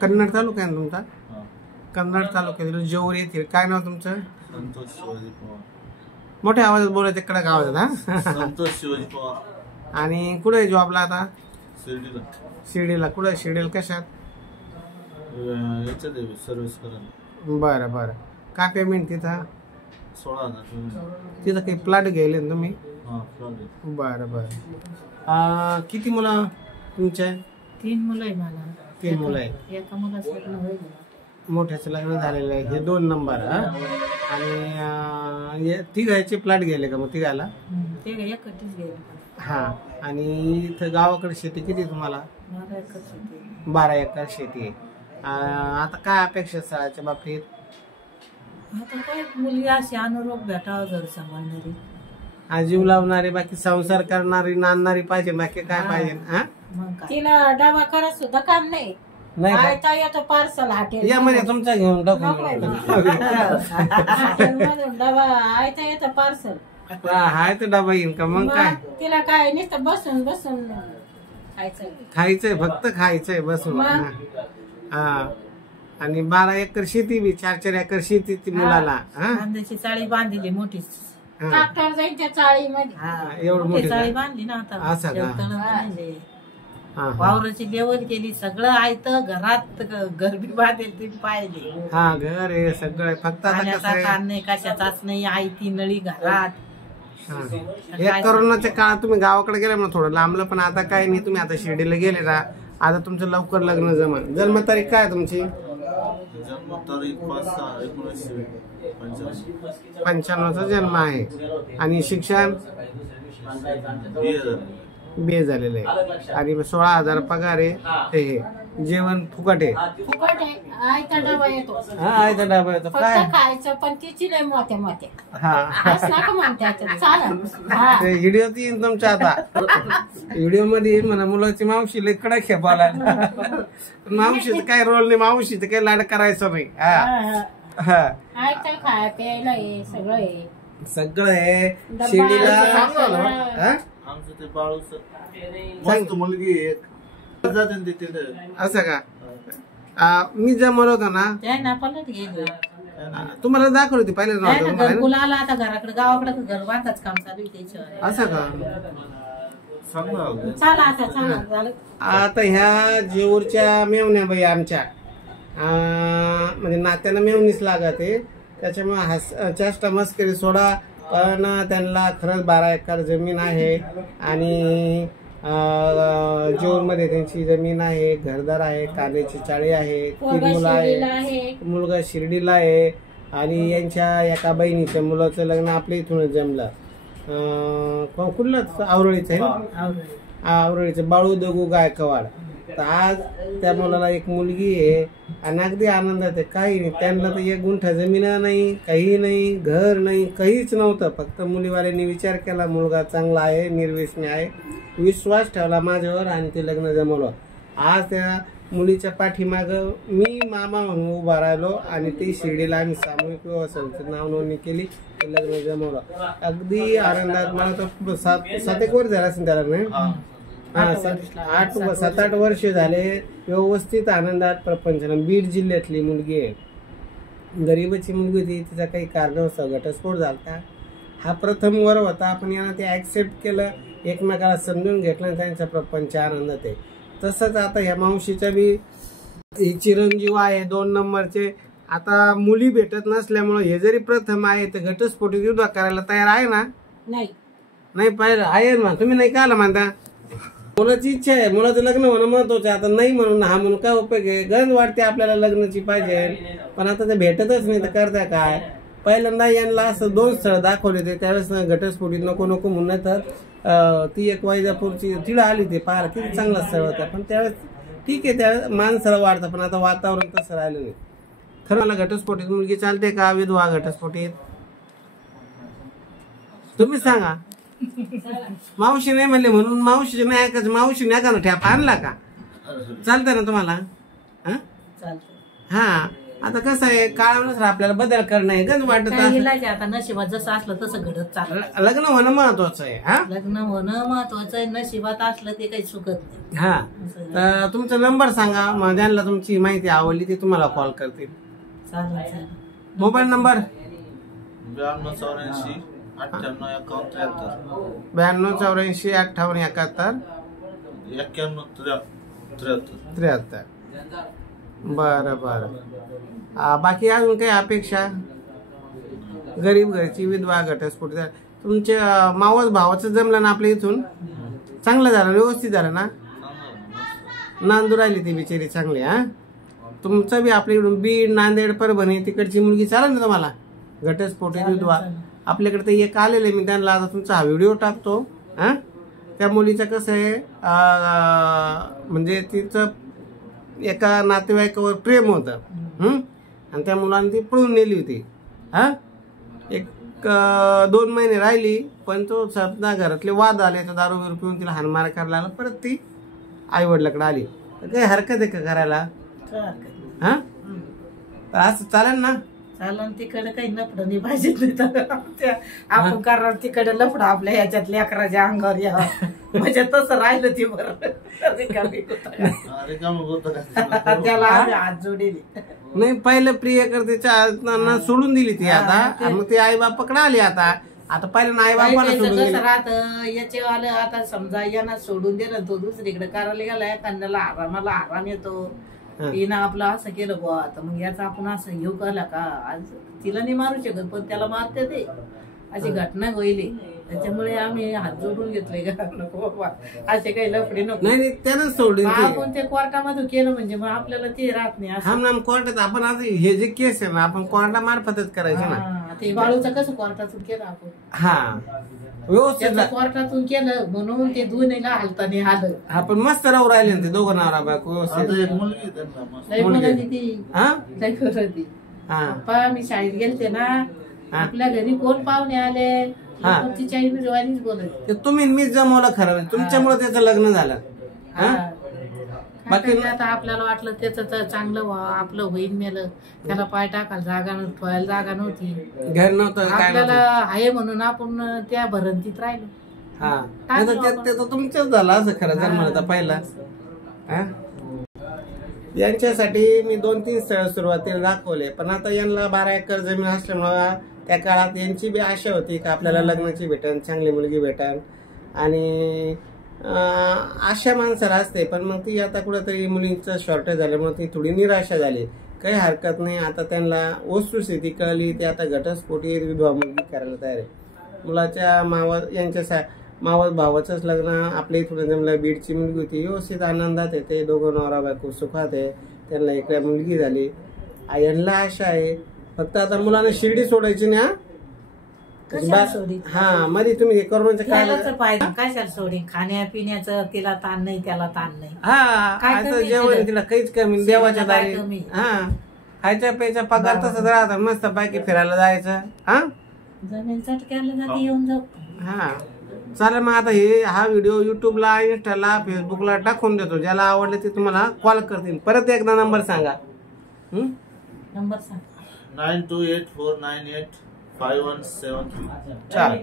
कन्नड तालुका आहे ना तुमचा? कन्नड तालुक्यातील जेऊर येथील काय नाव तुमचं? संतोष शिवाजी पवार. मोठ्या आवाजात बोलायचं इकडे गावात हा. संतोष शिवाजी पवार. आणि कुठे जॉबला आता? शिर्डीला. शिर्डीला कुठे? शिर्डीला कशात? याच्यात सर्व्हिस करायला. बरं बरं. काय पेमेंट तिथं? 16,000. तिथं काही प्लॉट घ्यायले ना तुम्ही? हां, फ्लॅट. बरं बरं. किती मुलं तुमचे? 3 मुलं आहे मला. 3 मुलं आहे. एका मुलाचं लग्न होईल. मोठ्याचं लग्न झालेलं आहे. हे 2 नंबर हा. आणि तिघायचे प्लॉट गेले का मग तिघायला? ते एकटीच गेले. हा. आणि इथं गावाकडे शेती किती तुम्हाला? 12 एकर शेती. 12 एकर शेती आहे. आता काय अपेक्षा स्थळाच्या बाबतीत? आता काय मुलगी अशी अनुरूप भेटावं, घर सांभाळणारी, जीव लावणारी, बाकी संसार करणारी, नांदणारी पाहिजे. बाकी काय पाहिजे? हा. तिला डबा करत सुद्धा काम नाही. नाही येतो पार्सल हॉटेल या मध्ये तुमचा घेऊन टाकून डबा आयता येतो पार्सल. हाय तर डबा येईन का मग काय? तिला काय नुसतं बसून बसून खायचं. खायचंय, फक्त खायचंय बसून. हा. आणि 12 एकर शेती बी, 4-4 एकर शेती ती मुलाला. कांद्याची चाळी बांधली मोठी. ट्रॅक्टर जाईल त्या चाळीमध्ये. एवढं मोठी चाळी बांधली ना आता. असं का? वावराची लेवल केली, सगळं आहे घरात. घर बी बांधेल ती पाहिली. हा, घर आहे सगळं. फक्त आता नाही, कशाचाच नाही. आहे ती नळी घरात. हे करोनाच्या काळात तुम्ही गावाकडे गेले मग थोडं लांबलं, पण आता काय नाही. तुम्ही आता शिर्डीला गेले ना, आता तुमचं लवकर लग्न जमन. जन्मतारीख काय तुमची? जन्मतारीख 95चा जन्म आहे. आणि शिक्षण BA झालेलं आहे. आणि 16,000 पगार आहे. हे जेवण फुकट आहे. आयता डबा येतो. हा, आयता डबा येतो. काय खायचं पण तिची लय मोठ्या मोठ्या. व्हिडिओ येईन तुमच्या आता. व्हिडिओ मध्ये म्हणा मुलाची मावशी लय कडक आहे बोलायला. मावशीचं काय रोल नाही, मावशीचं काही लाड करायचं नाही. खाय प्यायला आहे, सगळं आहे. सगळं आहे. शिर्डीला आमचं ते बाळूच मुलगी जाते. असं का? मी जमवलं होतं ना, तुम्हाला दाखवलं होती पहिले. आला आता घराकडे, गावाकडे घर बांधाच काम चालू आहे. असं का? चला आता झालं. आता ह्या जेऊरच्या मेवण्या बाई आमच्या, म्हणजे नात्यानं मेवणीच लागत आहे. त्याच्यामुळे चेष्टा मस्करी सोडा. पण त्यांना खरंच 12 एकर जमीन आहे. आणि जेऊरमध्ये त्यांची जमीन आहे, घरदार आहे, कांद्याची चाळी आहे, 3 मुलं आहे. मुलगा शिर्डीला आहे. आणि यांच्या एका बहिणीच्या मुलाचं लग्न आपल्या इथूनच जमलं. कुठलंच आवरळीचं आहे ना, आवरळीचं बाळू दगू गायकवाड. तर आज त्या मुलाला एक मुलगी आहे. आणि अगदी आनंदात आहे. काही नाही, त्यांना तर 1 गुंठा जमीन नाही, काही नाही, घर नाही, काहीच नव्हतं. फक्त मुलीवाल्यांनी विचार केला, मुलगा चांगला आहे, निर्व्यसनी आहे, विश्वास ठेवला माझ्यावर आणि ते लग्न जमवलं. आज त्या मुलीच्या पाठीमाग मी मामा म्हणून उभा राहिलो. आणि ते शिर्डीला आम्ही सामूहिक विवाह संस्थेत नाव नोंदणी केली, ते लग्न जमवलं. अगदी आनंदात. मला तर 7-8 वर्ष झाला असेल त्याला. नाही 7-8 वर्ष झाले. व्यवस्थित आनंदात प्रपंच. बीड जिल्ह्यातली मुलगी आहे. गरीबाची मुलगी होती. तिचा काही कारणास्तव घटस्फोट झाला. हा प्रथम वर होता. आपण यांना ते ऍक्सेप्ट केलं, एकमेकाला समजून घेतलं, त्यांचा प्रपंच आनंदात आहे. तसंच आता ह्या मावशीच्या बी चिरंजीव आहे 2 नंबरचे. आता मुली भेटत नसल्यामुळे हे जरी प्रथम आहे तर घटस्फोटी युद्ध करायला तयार आहे ना? नाही पाहिलं आहे ना. तुम्ही नाही का म्हणता? मुलाची इच्छा आहे, मुलाचं लग्न होणं महत्वाचं आहे. आता नाही म्हणून हा म्हणून काय उपयोग आहे? गरज वाटते आपल्याला लग्नाची पाहिजे, पण आता ते भेटतच नाही तर करता काय? पहिल्यांदा यांना असं 2 स्थळ दाखवले होते. त्यावेळेस घटस्फोटीत नको नको म्हणून. तर ती एक वैजापूरची तिला आली ते पाहायला, किती चांगला स्थळ होता. पण त्यावेळेस ठीक आहे, त्यावेळेस माणसाला वाढतं. पण आता वातावरण तसं राहिलं नाही. खरं मला घटस्फोटीत मुलगी चालते का? विधवा घटस्फोटीत तुम्ही सांगा. मावशी नाही म्हणले म्हणून मावशी नाही ऐकायचं. मावशी नाही का ना ठ्याप आणला का? चालतंय ना तुम्हाला? हा. आता कसं आहे काळानुसार आपल्याला बदल करणं आहे गंज वाटत काही इलाज आहे आता, नशिबात जसं असलं तसं घडत चाललं. लग्न होणं महत्वाचं आहे. हा लग्न होणं महत्वाचं आहे, नशिबात असलं ते काही चुकत नाही. हा तर तुमचा नंबर सांगा, मग ज्यांना तुमची माहिती आवडली ते तुम्हाला कॉल करतील. चालेल चालेल. Mobile number 9284 98 71 73 9284 58 71 91 73. 73. बरं बरं. बाकी अजून काही अपेक्षा? गरीब घरची विधवा घटस्फोट तुमच्या मावस भावाचं जमलं ना आपल्या इथून? चांगलं झालं, व्यवस्थित झालं ना? नांदू राहिली ती बिचारी चांगली. हा तुमचं बी आपल्या इकडून बीड नांदेड परभणी तिकडची मुलगी चालेल ना तुम्हाला? घटस्फोट विधवा आपल्याकडे तर एक आलेले, मी त्यांना आता तुमचा हा व्हिडिओ टाकतो. हा त्या मुलीचं कसं आहे म्हणजे तिचं एका नातेवाईकावर प्रेम होतं आणि त्या मुलाने ती पळून नेली होती. हा 1-2 महिने राहिली, पण तो सध्या घरातले वाद आले तर दारू बिरू पिऊन तिला हाणमार करायला लागला, परत ती आई वडिलाकडे आली. तर काही हरकत आहे का करायला? हा तर असं चालेल ना? चालन. तिकडे काही लफडं नाही पाहिजे, आपण करणार तिकडे लफडं आपल्या ह्याच्यात लेकराच्या अंगावर यावं म्हणजे तसं राहिलं ती बरं. त्याला आम्ही हात जोडले. नाही पहिलं प्रिय करते सोडून दिली ती, आता मग ती आई बापाकडे आली. आता पहिलं आई बापाला सोडून दिली. राहत याचे आलं आता समजा यांना सोडून दिलं, तो दुसरीकडे करायला गेलाय, कांद्याला आरामाला आराम येतो. तिनं आपलं असं केलं बुवा, तर मग याचा आपण असं येऊ केला का? आज तिला नाही मारू शकत पण त्याला मारते ते, अशी घटना होईल. त्याच्यामुळे आम्ही हात जोडून घेतले का नको बाबा असे काही लफडे नको. नाही त्यानं सोडून आपण ते कोर्टामध्ये केलं म्हणजे मग आपल्याला ते राहत नाही. हा ना कोर्टात आपण आता हे जे केस आहे ना आपण कोर्टामार्फतच करायचे ना. ते बाळूचं कसं कोर्टातून केलं आपण? हा व्यवस्थित कोर्टातून केलं म्हणून ते दोन्हीला हालताना आलं. आपण मस्त राहू राहिले ते दोघं नवरा बायको व्यवस्थित. पप्पा मी शाळेत गेलते ना, आपल्या घरी कोण पाहुणे आले तिच्या आईने बोलत तुम्ही मीच जमवलं खरं, तुमच्यामुळे त्याचं लग्न झालं. बाकी आता आपल्याला वाटलं त्याचं तर चांगलं आपलं होईल मेलं, त्याला पाय टाकायला ठेवायला जागा नव्हती, घर नव्हतं, आपल्याला आहे म्हणून आपण त्या भरंतीत राहिलो. हा ते तुमचंच झालं असं खरं जर म्हणता पहिला. यांच्यासाठी मी 2-3 स्थळ सुरुवातीला दाखवले, पण आता यांना 12 एकर जमीन असल्यामुळं त्या काळात यांची बी आशा होती की आपल्याला लग्नाची भेटन, चांगली मुलगी भेटन, आणि आशा माणसाला असते. पण मग ती आता कुठेतरी मुलींचं शॉर्टेज झाल्यामुळे ती थोडी निराशा झाली. काही हरकत नाही, आता त्यांना वस्तुस्थिती कळली, ते आता घटस्फोटी विधवा मुलगी करायला तयार आहे. मुलाच्या मावस भावाचंच लग्न आपल्या इथून जमलं, बीडची मुलगी होती, व्यवस्थित आनंदात येते, दोघं नवरा बायको सुखात आहे, त्यांना इकडे मुलगी झाली. यांना आशा आहे, फक्त आता मुलांना शिर्डी सोडायची ना. हा मध्ये तुम्ही करोनाच्या काळात कशाला सोडी, खाण्यापिण्याचं तिला ताण नाही, त्याला ताण नाही. हा जेवण तिला काहीच कमी, देवाच्या दारी. हा खायच्या प्यायचा पगार तसंच राहतात, मस्त पैकी फिरायला जायचं. हा जमीन चटक्याला जाते येऊन जाऊ. हा चालेल. मग आता हा व्हिडिओ युट्यूबला, इंस्टाला, फेसबुकला टाकून देतो, ज्याला आवडले ते तुम्हाला कॉल करतील. परत एकदा नंबर सांगा. नंबर सांग. 9284985173. चालेल.